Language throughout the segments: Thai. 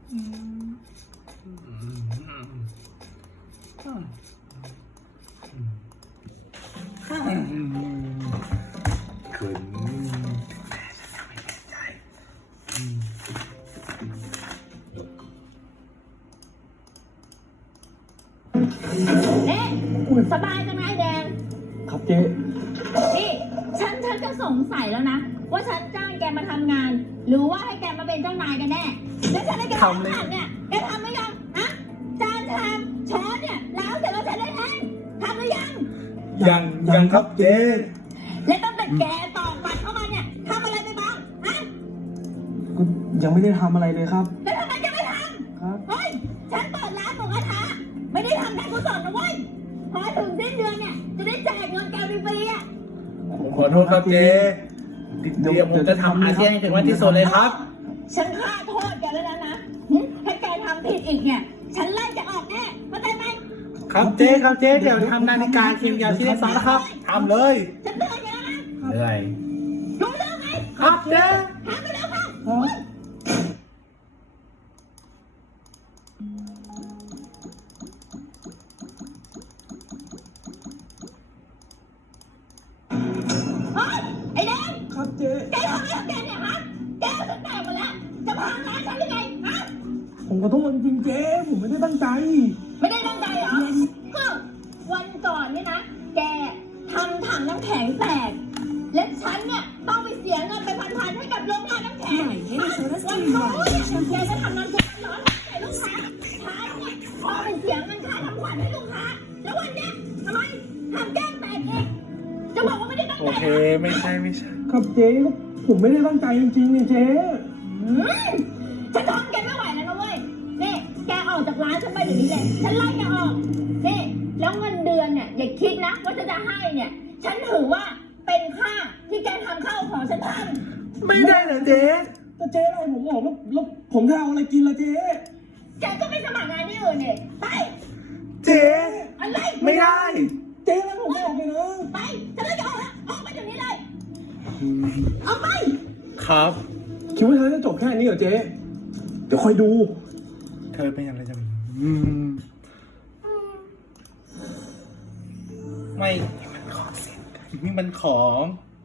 ขึ้นสบายจังไหมแดงครับเจ๊นี่ฉันจะสงสัยแล้วนะว่าฉันจ้างแกมาทำงานหรือว่าให้แกมาเป็นเจ้านายกันแน่แล้วฉันให้แกทำเนี่ยแกทำหรือยังฮะจานชามช้อนเนี่ยล้างเสร็จแล้วฉันได้เองทำหรือยังครับเจ๊และตั้งแต่แกตอกบัตรเข้ามาเนี่ยทำอะไรไปบ้างฮะก็ยังไม่ได้ทำอะไรเลยครับแล้วทำไมจะไม่ทำครับเฮ้ยฉันเปิดร้านหมูกระทะไม่ได้ทำการกุศลนะเว้ยพอถึงสิ้นเดือนเนี่ยจะได้แจกเงินแกฟรีๆอ่ะผมขอโทษครับเจ๊เดี๋ยวผมจะทำอาเซียนถึงวันที่สุดเลยครับฉันฆ่าโทษแกแล้วนะถ้าแกทำผิดอีกเนี่ยฉันไล่จะออกแน่เข้าใจไหมครับเจ๊เดี๋ยวทำนาฬิกาคิมยาวที่ได้สอนนะครับทำเลยฉันเตือนแกแล้วนะเหนื่อยรู้เรื่องไหมครับเจ๊ทำไปแล้วค่ะไอ้แดงครับเจ๊แกทำอะไรของแกเนี่ยฮะแกจะแตกหมดแล้วจะพังร้านฉันยังไงฮะผมขอโทษจริงเจ๊ผมไม่ได้ตั้งใจไม่ได้ตั้งใจเหรอก็วันก่อนเนี่ยนะแกทำถังน้ำแข็งแตกและฉันเนี่ยต้องไปเสียเงินไปพันๆให้กับโรงงานน้ำแข็งวันก่อนเนี่ยแกจะทำน้ำแข็งร้อนใส่ลูกค้าท้ายเนี่ยพอไปเสียเงินค่าทำขวัญให้ลูกค้าแล้ววันเนี้ยทำไมทำแก้มแตกอีกจะบอกว่าไม่ได้ตั้งใจโอเคไม่ใช่ครับเจ๊ผมไม่ได้ตั้งใจจริงๆเนี่ยเจ๊ฉันทนแกไม่ไหวแล้วนะเว้ยนี่แกออกจากร้านฉันไปเดี๋ยวนี้เลยฉันไล่แกออกนี่แล้วเงินเดือนเนี่ยอย่าคิดนะว่าฉันจะให้เนี่ยฉันถือว่าเป็นค่าที่แกทำข้าวของฉันทำไม่ได้เหรอเจ๊แต่เจ๊อะไรผมบอกแล้วผมจะเอาอะไรกินล่ะเจ๊แกก็ไปสมัครงานที่อื่นเนี่ยไปเจ๊อะไรไม่ได้เจ๊แล้วผมบอกไปนะไปฉันไล่แกออกแล้วออกไปเดี๋ยวนี้เลยออกไปครับคิดว่าเธอจะจบแค่นี้เหรอเจ๊เดี๋ยวคอยดูเธอเป็นอะไรจังไม่มันของเสียงนี่มันของ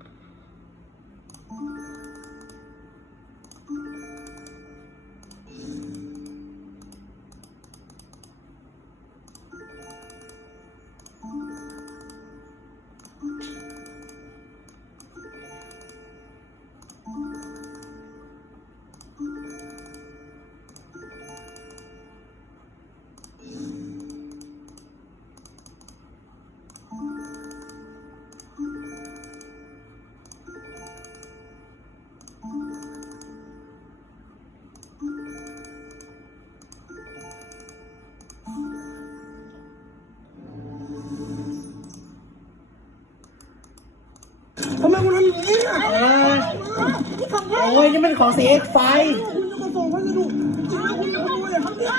ทำไมคุณทำอย่างนี้อ่ะโอ้ยนี่มันของ CX ไฟคุณจะมาส่งพัสดุจริงๆคุณจะมาดูเลยครับเนี่ย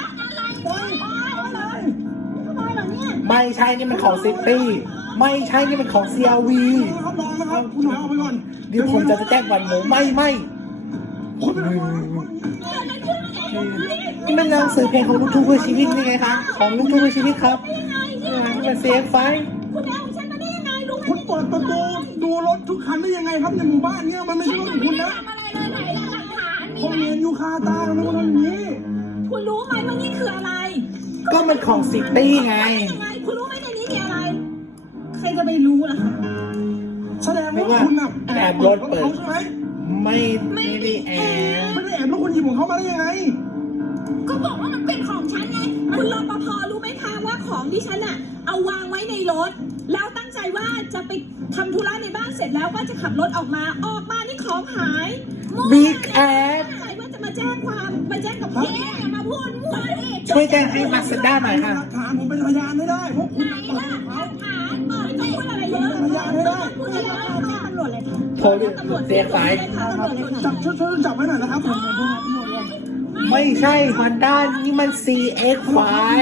ไม่ใช่นี่มันของซิตี้ไม่ใช่นี่มันของ CRV ครับลองนะครับคุณหาออกไปก่อนเดี๋ยวผมจะแจ้งบัตรหมูไม่นี่มันหนังสือเพลงของลูกทุ่งเพื่อชีวิตนี่ไงคะของลูกทุ่งเพื่อชีวิตครับนี่มัน CX ไฟคุณเปิดประตูดูรถทุกคันได้ยังไงครับในหมู่บ้านเนี่ยมันไม่ใช่รถของคุณนะผมเรียนอยู่คาตาแล้วมันทำอย่างนี้คุณรู้ไหมว่านี่คืออะไรก็มันของซิตี้ไงคุณรู้ไหมในนี้มีอะไรใครจะไปรู้ล่ะคะแสดงว่าคุณน่ะแอบรถเปิดใช่ไหมไม่ได้แอบไม่ได้แอบแล้วคุณหยิบของเขามาได้ยังไงก็บอกว่ามันเป็นของฉันไงคุณรปภ.รู้ไหมคะว่าของที่ฉันอะเอาวางไว้ในรถแล้วตั้งใจว่าจะไปทำธุระในบ้านเสร็จแล้วก็จะขับรถออกมานี่ของหายบิ๊กแอดใจว่าจะมาแจ้งความไปแจ้งกับพี่อย่ามาพูดมั่วดิช่วยแจ้งให้มาสด้าหน่อยค่ะหลักฐานผมเป็นพยานไม่ได้พวกคุณไหนล่ะหลักฐานไม่ต้องพูดอะไรเยอะพยานไม่ได้พูดอะไรแจ้งตำรวจเลยค่ะโทรตำรวจเสียสายช่วยจับไว้หน่อยนะครับไม่ใช่ฮอนด้านี่มัน CX ไฟ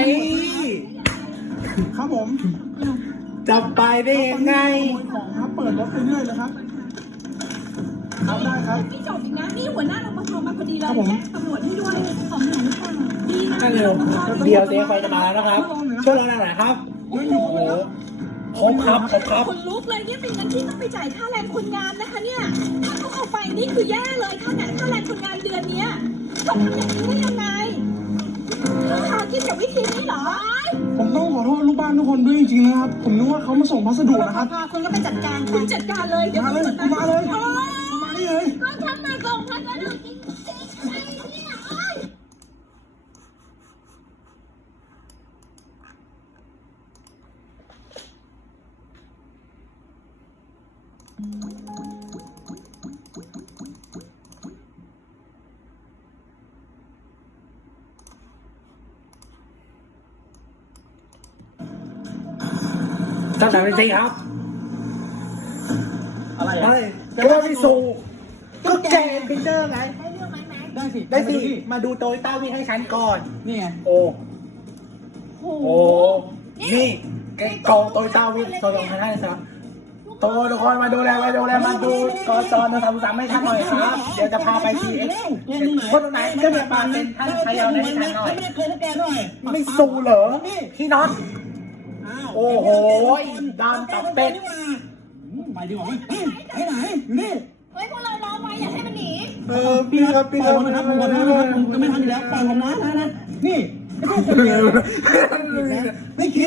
ครับผมจะไปได้ยังไงของครับเปิดรถไปเรื่อยเลยครับได้ครับไม่จบอีกนะนี่หัวหน้ารปภมาพอดีเลยครับผมแจ้งตำรวจให้ด้วยของหายหรือเปล่าดีนะนั่นเร็วเดียวเซฟไฟจะมาแล้วนะครับช่วยเราหน่อยครับเงินอยู่ครบแล้วครบครับครบครับคนลุกเลยเนี่ยเป็นเงินที่ต้องไปจ่ายค่าแรงคนงานนะคะเนี่ยถ้าเขาเอาไปนี่คือแย่เลยค่าแรงคนงานเดือนเนี้ยเขาทำอย่างนี้ได้ยังไงเขาหากินกับวิธีนี้เหรอผมต้องขอโทษลูกบ้านทุกคนด้วยจริงๆนะครับ ผมนึกว่าเขามาส่งพัสดุนะครับคุณก็ไปจัดการคุณจัดการเลยเดี๋ยวมาเลยจัดการมาเลยโอ๊ยมานี่เลยก็ทำมาส่งพัสดุจริงๆอะไรเนี่ยโอ๊ยท่านสามเป็นสิครับอะไรไอ้อ่ะก็ว่าพี่สูก็แจกพิเตอร์ไงได้เรื่องไหมแม็กได้สิได้สิ มาดูโตโยต้าวิ่งให้ฉันก่อนนี่ไงโอ้โอ้โห นี่แกกองโตโยต้าวิ่งตัวลงให้ได้ครับโตทุกคนมาดูแลมาดูกอจอนทำซ้ำให้ท่านหน่อยครับ เดี๋ยวจะพาไปทีเอ็กซ์คนตรงไหนก็เดี๋ยวมาเป็นท่านชัยเอาให้ท่านหน่อยไม่ได้เคยสแกนหน่อยไม่สู้เหรอพี่น็อตอ้าวโอ้โหดามตับเป็ดไปดีกว่าไหมไปไหนอยู่นี่เฮ้ยพวกเรารอไว้อย่าให้มันหนีพี่ครับพี่ปคล่รัอบ ยผมนะครับผมขอโทษนะครับผมจะไม่ทำอีกแล้วปล่อยผมนะนี่ไม่คิด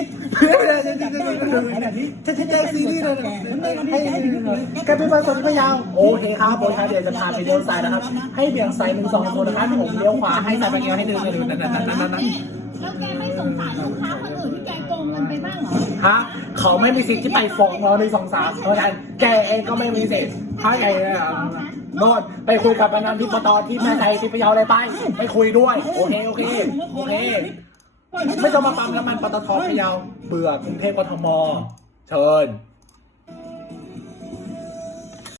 จะแจ้งซีรีส์เลยให้แกเป็นประสบพยาวโอเคครับโอเคเดี๋ยวจะพาไปเลี้ยวซ้ายนะครับ ให้เบี่ยงซ้าย1 2 0นะครับผมเลี้ยวขวาให้ซ้ายไปเงี้ยให้เดินนั่นนี่แล้วแกไม่สงสารลูกค้าคนอื่นที่แกโกงเงินไปบ้างเหรอฮะเขาไม่มีสิทธิ์ที่ไปฟ้องเราใน2 3เพราะฉะนั้นแกเองก็ไม่มีสิทธิ์ถ้าแกโน่นไปคุยกับพนันที่ปตที่แม่ใจที่พะเยาอะไรไปคุยด้วยโอเคไม่ต้องมาปั๊มน้ำมันปตทพะเยาเบื่อกรุงเทพกทมเชิญ